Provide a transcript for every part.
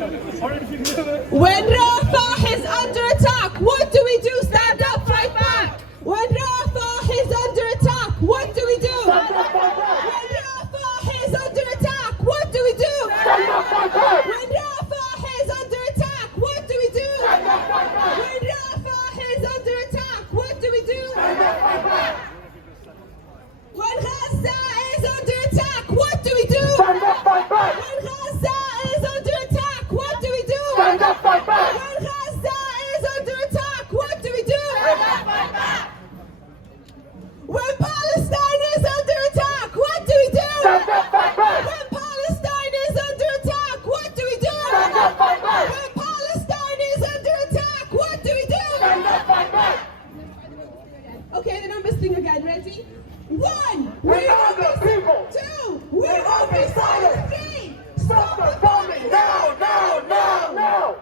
When Rafah is under attack, what do we do? Stand up, fight back. When Rafah is under attack, what do we do? When Rafah is under attack, what do we do? When Rafah is under attack, what do we do? When Rafah is under attack, what do we do? When Gaza is under attack, what do we do? When Gaza is under attack, what do we do? When Gaza is under attack, what do we do? When Palestine is under attack, what do we do? When Palestine is under attack, what do we do? When Palestine is under attack, what do we do? Okay, the numbers thing again, ready? 1, we are the people. 2, we won't be silent. 3, stop the bombing now, now, now, now.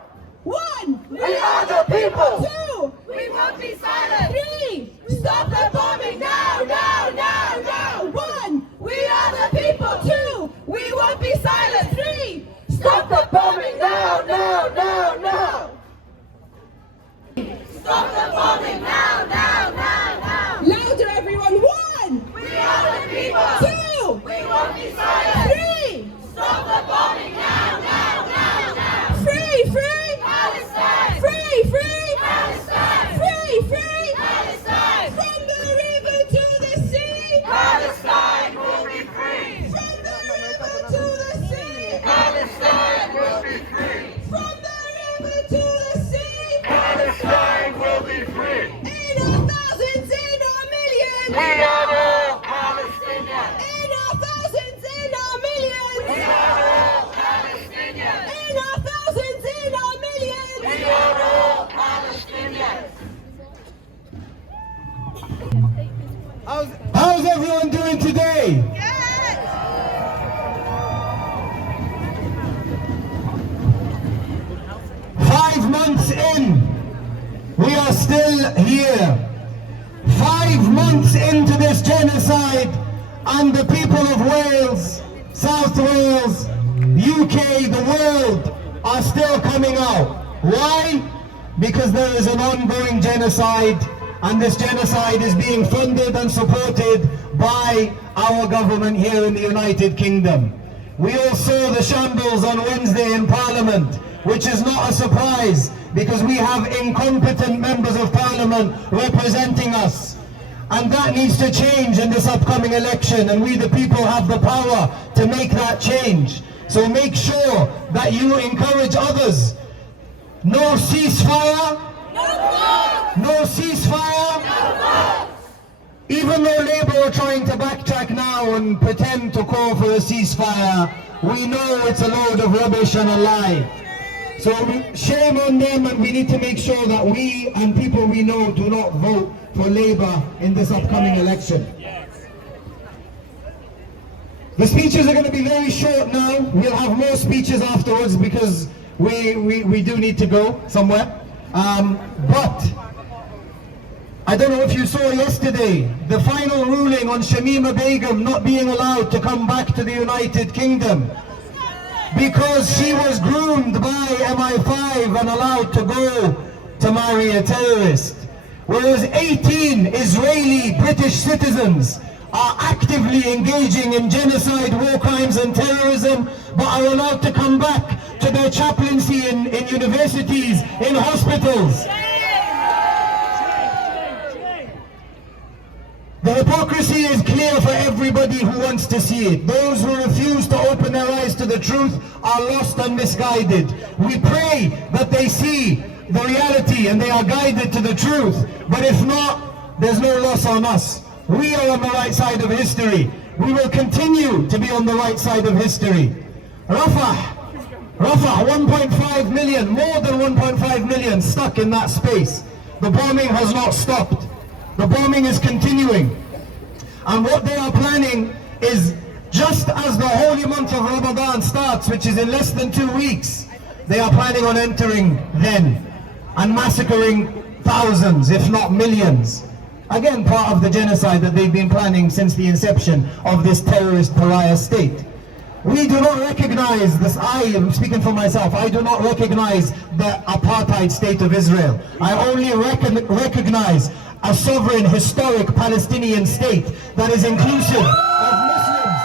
1, we are the people. 2, we won't be silent. 3, stop the bombing now, now, now, now. 1, we are the people. 2, we won't be silent. 3, stop the bombing now, now, now, now. Stop the bombing now, now, now, now. Louder, everyone. 1, we are the people. 2, we won't be silent. 3, stop the bombing now, now, now, now. Free, free Palestine. Free, free Palestine. Free, free Palestine. From the river to the sea, Palestine will be free. From the river to the sea, Palestine will be free. From the river to the sea, Palestine will be free. In our thousands, in our millions, we are all Palestinians. In our thousands, in our millions, we are all Palestinians. In our thousands, in our millions, we are all Palestinians. How's everyone doing today? Yes. 5 months in, we are still here. 5 months into this genocide, and the people of Wales, South Wales, UK, the world are still coming out. Why? Because there is an ongoing genocide, and this genocide is being funded and supported by our government here in the United Kingdom. We all saw the shambles on Wednesday in Parliament, which is not a surprise because we have incompetent members of Parliament representing us. And that needs to change in this upcoming election, and we the people have the power to make that change. So make sure that you encourage others. No ceasefire. No ceasefire. Even though Labour are trying to backtrack now and pretend to call for a ceasefire, we know it's a load of rubbish and a lie. So shame on them, and we need to make sure that we and people we know do not vote for Labour in this upcoming election. The speeches are going to be very short now. We'll have more speeches afterwards because we do need to go somewhere. But I don't know if you saw yesterday the final ruling on Shamima Begum not being allowed to come back to the United Kingdom because she was groomed by MI5 and allowed to go to marry a terrorist. Whereas 18 Israeli British citizens are actively engaging in genocide, war crimes and terrorism, but are allowed to come back to their chaplaincy in universities, in hospitals. The hypocrisy is clear for everybody who wants to see it. Those who refuse to open their eyes to the truth are lost and misguided. We pray that they see the reality and they are guided to the truth. But if not, there's no loss on us. We are on the right side of history. We will continue to be on the right side of history. Rafah, 1.5 million, more than 1.5 million stuck in that space. The bombing has not stopped. The bombing is continuing. And what they are planning is, just as the holy month of Ramadan starts, which is in less than 2 weeks, they are planning on entering then and massacring thousands, if not millions. Again, part of the genocide that they've been planning since the inception of this terrorist pariah state. We do not recognize this. I am speaking for myself. I do not recognize the apartheid state of Israel. I only recognize a sovereign, historic Palestinian state that is inclusive of Muslims.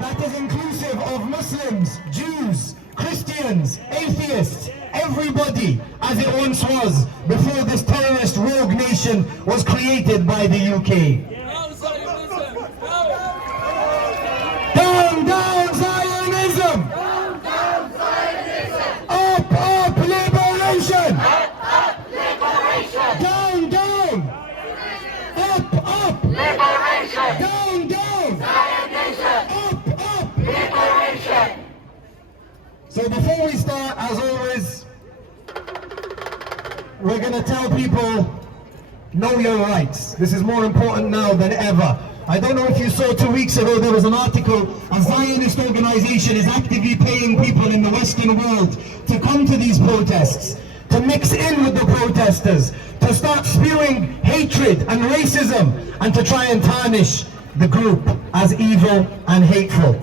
That is inclusive of Muslims, Jews, Christians, atheists, everybody, as it once was before this terrorist rogue nation was created by the UK. Down, down Zionism! Down, down Zionism! Up, up liberation! Up, up liberation! Down, down! Up, up! Liberation! Down, down! Zionism! Up, up! Liberation! So before we start, as always, we're going to tell people, know your rights. This is more important now than ever. I don't know if you saw 2 weeks ago, there was an article, a Zionist organization is actively paying people in the Western world to come to these protests, to mix in with the protesters, to start spewing hatred and racism, and to try and tarnish the group as evil and hateful.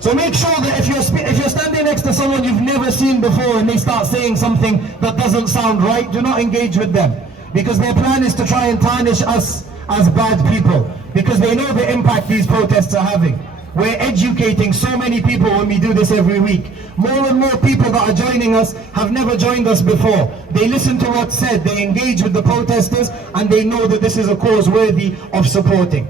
So make sure that if you're standing next to someone you've never seen before and they start saying something that doesn't sound right, do not engage with them. Because their plan is to try and tarnish us as bad people. Because they know the impact these protests are having. We're educating so many people when we do this every week. More and more people that are joining us have never joined us before. They listen to what's said, they engage with the protesters, and they know that this is a cause worthy of supporting.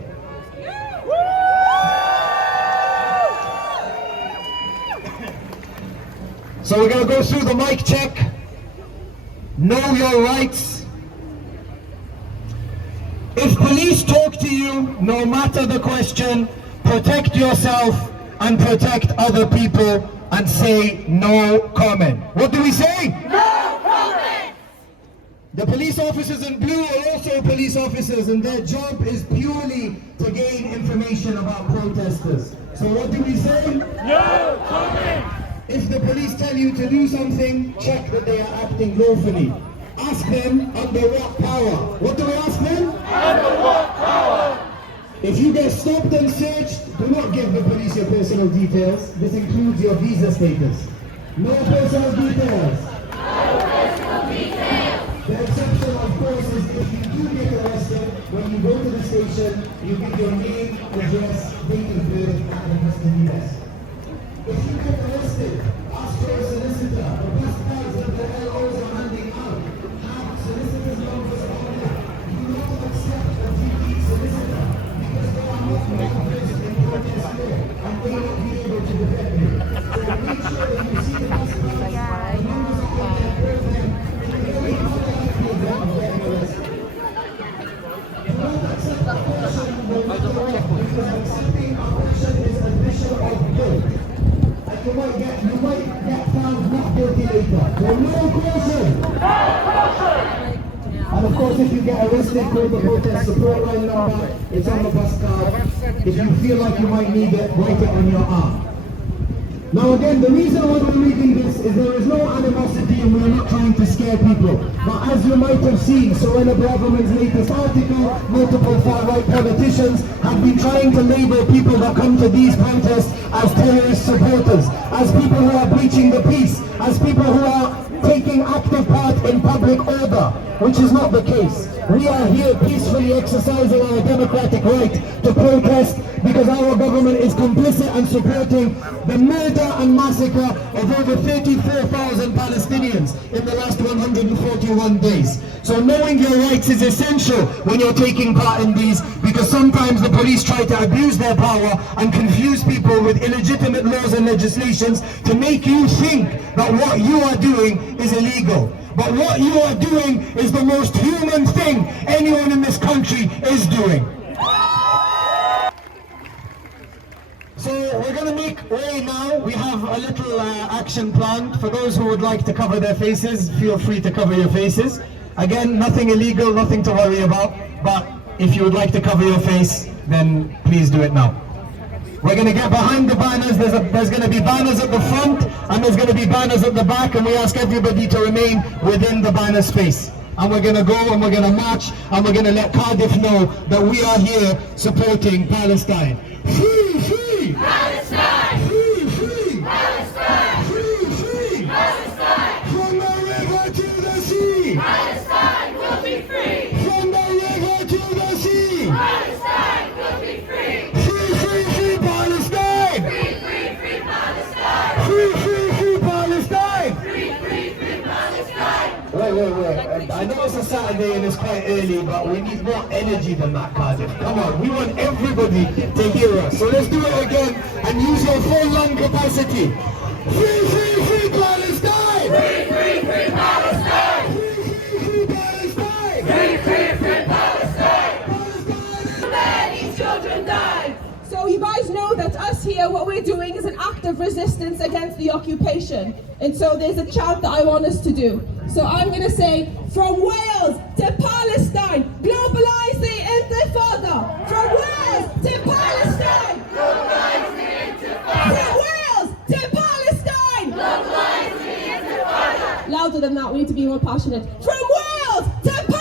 So we're going to go through the mic check. Know your rights. If police talk to you, no matter the question, protect yourself and protect other people and say no comment. What do we say? No comment! The police officers in blue are also police officers, and their job is purely to gain information about protesters. So what do we say? No comment! If the police tell you to do something, check that they are acting lawfully. Ask them under what power. What do we ask them? Under what power? If you get stopped and searched, do not give the police your personal details. This includes your visa status. No personal details. No personal details. The exception, of course, is if you do get arrested, when you go to the station, you give your name, address, date of birth, and address to the US. If you get arrested, ask for a solicitor. The best part that the LOs are handing out. Have solicitors' numbers on it. Do not accept a repeat solicitor because they are not members in protest law and they will not be able to defend you. So make sure that you see the best part. The numbers are on there, prove them. It is very unlikely of them getting arrested. Do not accept a caution no matter what, because accepting a caution is admission of guilt. And you might get found not guilty later. So no caution! And of course, if you get arrested, call the protest support line number. It's on the bus card. If you feel like you might need it, write it on your arm. Now again, the reason why we're reading this is there is no animosity and we're not trying to scare people. But as you might have seen, Serena Braverman's latest article, multiple far-right politicians have been trying to label people that come to these protests as terrorist supporters, as people who are breaching the peace, as people who are taking active part in public order, which is not the case. We are here peacefully exercising our democratic right to protest because our government is complicit and supporting the murder and massacre of over 34,000 Palestinians in the last 141 days. So knowing your rights is essential when you're taking part in these, because sometimes the police try to abuse their power and confuse people with illegitimate laws and legislations to make you think that what you are doing is illegal. But what you are doing is the most human thing anyone in this country is doing. So we're going to make way now. We have a little action planned. For those who would like to cover their faces, feel free to cover your faces. Again, nothing illegal, nothing to worry about. But if you would like to cover your face, then please do it now. We're going to get behind the banners. There's going to be banners at the front and there's going to be banners at the back, and we ask everybody to remain within the banner space. And we're going to go and we're going to march and we're going to let Cardiff know that we are here supporting Palestine. Free, free! Saturday and it's quite early, but we need more energy than that, Cardiff. Come on, we want everybody to hear us. So let's do it again and use your full lung capacity. Free, free, free Palestine! Free, free, free Palestine! Free, free, free Palestine! Free, free, free Palestine! Many children died. So you guys know that us here, what we're doing is an act of resistance against the occupation. And so there's a chant that I want us to do. So I'm going to say, from Wales to Palestine, globalize the Intifada. From Wales to Palestine, globalize the Intifada. From Wales to Palestine, globalize the Intifada. Louder than that, we need to be more passionate. From Wales to Palestine.